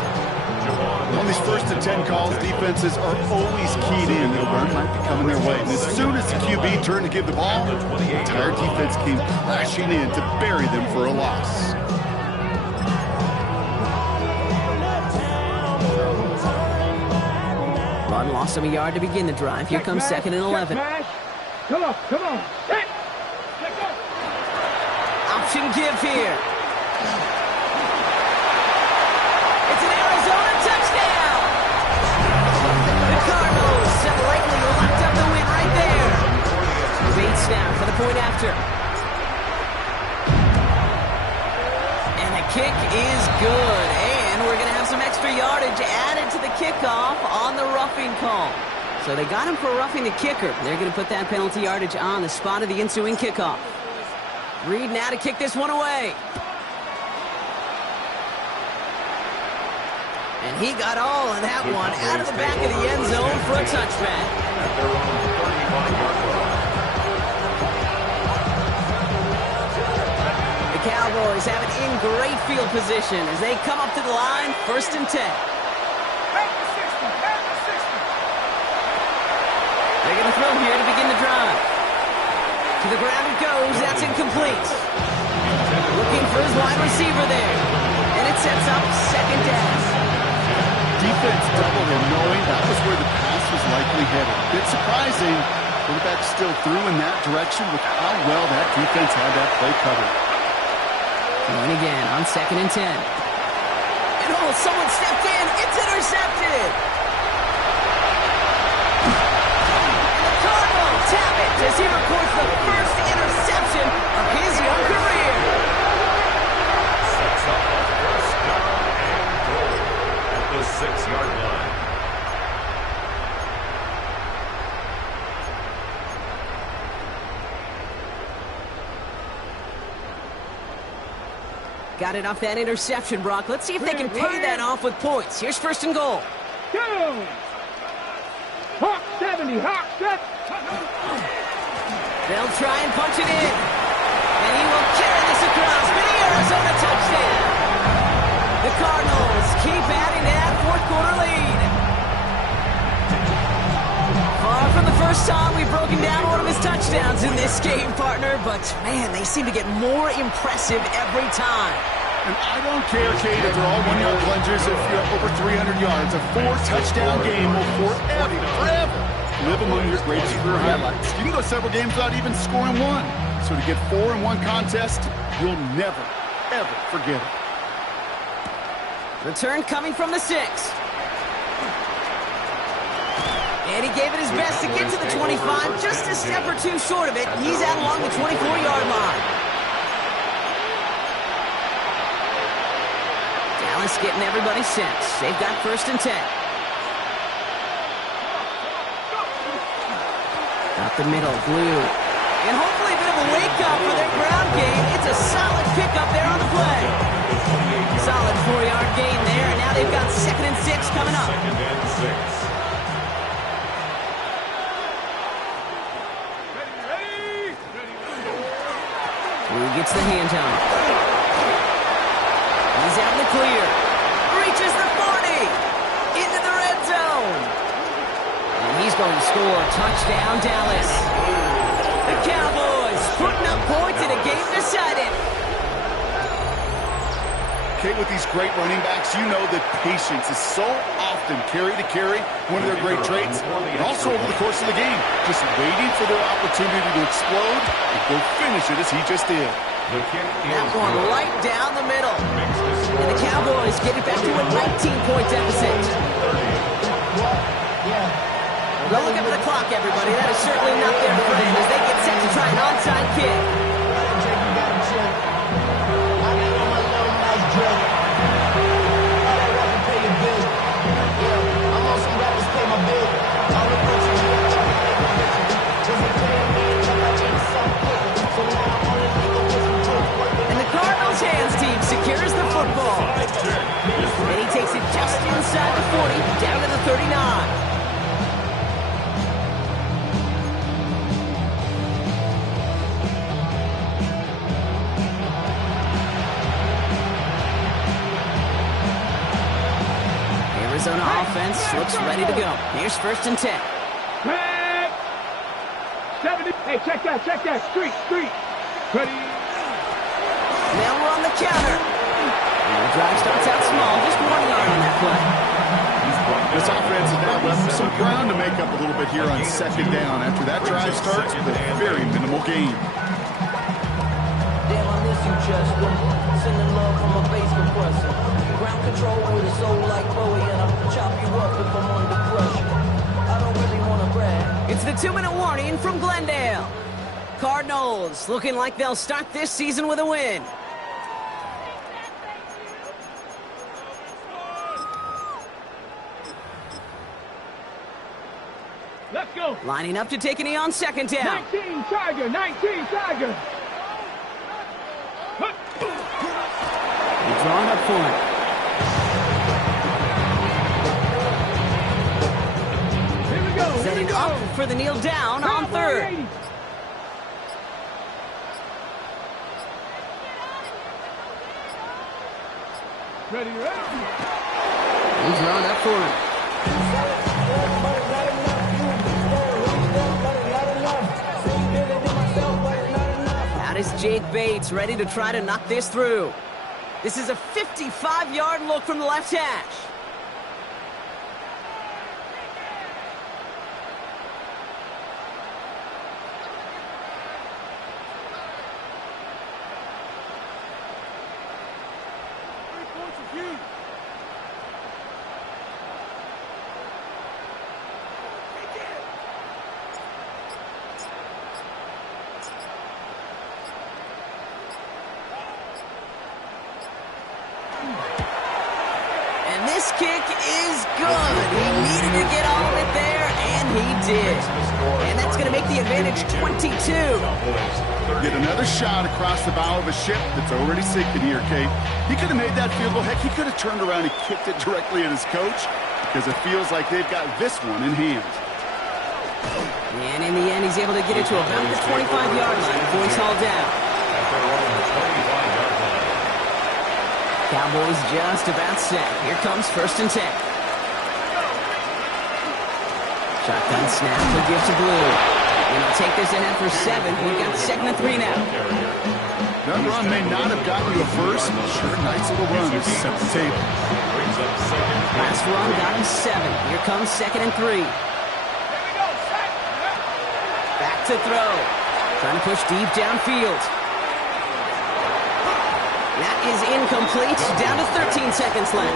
On these 1st and 10 calls, defenses are always keyed in. The run might be coming their way. And as soon as the QB turned to give the ball, the entire defense came crashing in to bury them for a loss. Run lost him a yard to begin the drive. Here comes 2nd and 11. Come on, come on. Hey. Option give here. It's an Arizona touchdown. The Cardinals have likely locked up the win right there. Bates now for the point after. And the kick is good. And we're going to have some extra yardage added to the kickoff on the roughing call. So they got him for roughing the kicker. They're going to put that penalty yardage on the spot of the ensuing kickoff. Reed now to kick this one away. And he got all of that one out of the back of the end zone for a touchback. The Cowboys have it in great field position as they come up to the line, 1st and 10. They're going to throw here to begin the drive. To the ground it goes. That's incomplete. Looking for his wide receiver there. And it sets up 2nd down. Defense doubled him, knowing that was where the pass was likely headed. A bit surprising. Quarterback still threw in that direction with how well that defense had that play covered. Going again on 2nd and 10. And oh, someone stepped in. It's intercepted. Tap it as he records the first interception of his young career. Sets up a 1st down and goal at the 6-yard line. Got it off that interception, Brock. Let's see if they can pay that off with points. Here's 1st and goal. Go! Hawk 70, Hawk 70. They'll try and punch it in. And he will carry this across for the Arizona touchdown. The Cardinals keep adding to that 4th quarter lead. Far from the first time we've broken down one of his touchdowns in this game, partner. But, man, they seem to get more impressive every time. And I don't care, Kate, if they're all 1-yard plungers, if you're over 300 yards. A 4-touchdown game will forever live among your greatest career highlights. You can go several games without even scoring one. So to get 4 in one contest, you'll never, ever forget it. Return coming from the 6. And he gave it his best to get to the 25, just a step or two short of it. He's out along the 24-yard line. Dallas getting everybody set. They've got 1st and 10. Up the middle, Blue. And hopefully a bit of a wake-up for their ground game. It's a solid pickup there on the play. Solid 4-yard gain there, and now they've got 2nd and 6 coming up. 2nd and 6. Blue gets the handoff. He's out in the clear. Reaches the 40. Into the red zone. And he's going to score. Touchdown, Dallas. The Cowboys putting up points in a game decided. Kate, with these great running backs, you know that patience is so often carry to carry, one of their great traits, and also over the course of the game, just waiting for their opportunity to explode and go finish it as he just did. That one right down the middle. And the Cowboys get it back to a 19-point deficit. Well, look up at the clock, everybody. That is certainly not their friend as they get set to try an onside kick. And the Cardinals hands team secures the football. And he takes it just inside the 40, down to the 39. Arizona offense looks ready to go. Here's 1st and 10. 70. Hey, check that. Street. Ready. Now we're on the counter. And the drive starts out small, just 1 yard on that play. This offense has now left them some ground to make up a little bit here on 2nd down after that drive starts with a very minimal gain. Damn, I miss you, Chester. Sending love from a bass compressor. Ground control with a soul like Bowie, and I'll chop you up if I'm under pressure. I don't really want to brag. It's the 2-minute warning from Glendale. Cardinals looking like they'll start this season with a win. Let's go. Lining up to take a knee on 2nd down. 19 Tiger. He's drawn up for it. Here we go. Setting up for the kneel down on 3rd. Ready. He's drawn up for it. Out is Jake Bates, ready to try to knock this through. This is a 55-yard look from the left hash. This kick is good. He needed to get all of it there, and he did. And that's going to make the advantage 22. Get another shot across the bow of a ship that's already sinking here, Kate. He could have made that field goal. Heck, he could have turned around and kicked it directly at his coach because it feels like they've got this one in hand. And in the end, he's able to get it to about the 25-yard line before he's hauled down. Cowboys just about set. Here comes 1st and 10. Shotgun snap to give to Blue. And he'll take this ahead for 7. We've got 2nd and 3 now. That run may not have gotten you a first, but sure, nice little run to set the table. Last run got him 7. Here comes 2nd and 3. Back to throw. Trying to push deep downfield. That is incomplete. Down to 13 seconds left.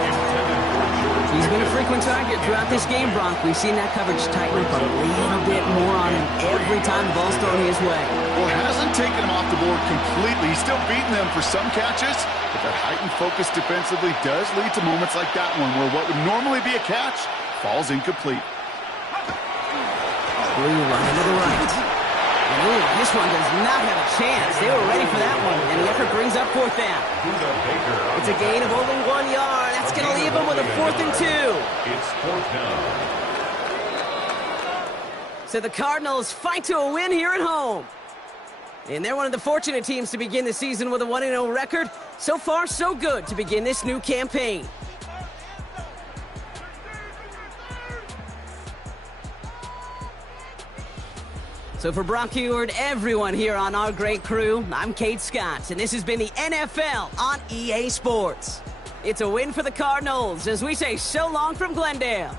He's been a frequent target throughout this game, Bronk. We've seen that coverage tighten up a little bit more on him every time the ball's thrown his way. Well, it hasn't taken him off the board completely. He's still beating them for some catches, but that heightened focus defensively does lead to moments like that one where what would normally be a catch falls incomplete. Blue running to the right. Ooh, this one does not have a chance. They were ready for that one, and the effort brings up 4th down. It's a gain of only 1 yard. That's going to leave them with a 4th and 2. It's 4th down. So the Cardinals fight to a win here at home. And they're one of the fortunate teams to begin the season with a 1-0 record. So far, so good to begin this new campaign. So for Brock Heward, everyone here on our great crew, I'm Kate Scott, and this has been the NFL on EA Sports. It's a win for the Cardinals as we say so long from Glendale.